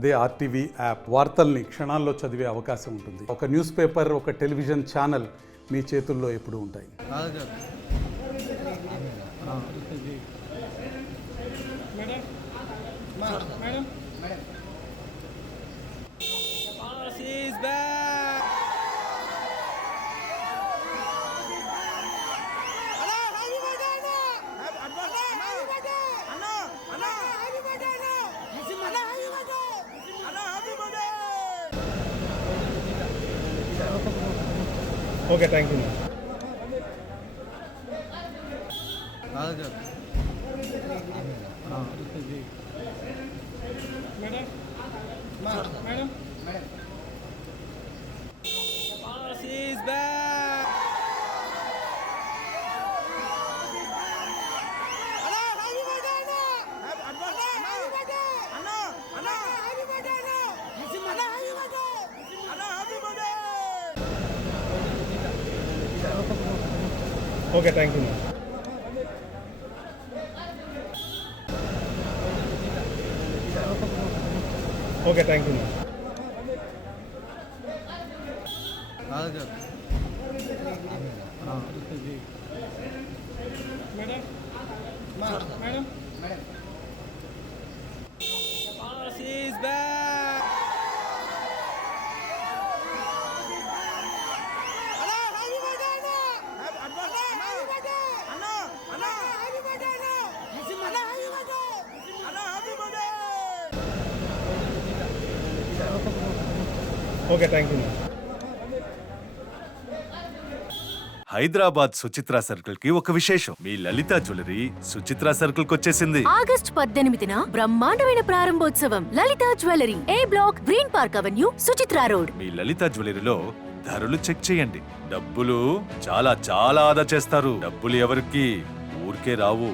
అదే RTV app వార్తల్ని క్షణాల్లో చదివే అవకాశం ఉంటుంది. ఒక న్యూస్ పేపర్, ఒక టెలివిజన్ ఛానల్ మీ చేతుల్లో ఎప్పుడూ ఉంటాయి. Okay, thank you. Okay, thank you. Okay, thank you. Okay, thank you. Hyderabad Suchitra circle కి ఒక విశేషం. మీ లలిత జ్యువెలరీ సుచిత్రా సర్కిల్ కి వచ్చేసింది. ఆగస్ట్ 18న బ్రహ్మాండమైన ప్రారంభోత్సవం. Lalitha jewellery, A block, Green Park Avenue, Suchitra road. మీ లలిత జ్యువెలరీలో ధరలు చెక్ చేయండి. డబ్బులు చాలా చాలా ఆదా చేస్తారు. డబ్బులు ఎవరికి ఊరికే రావు.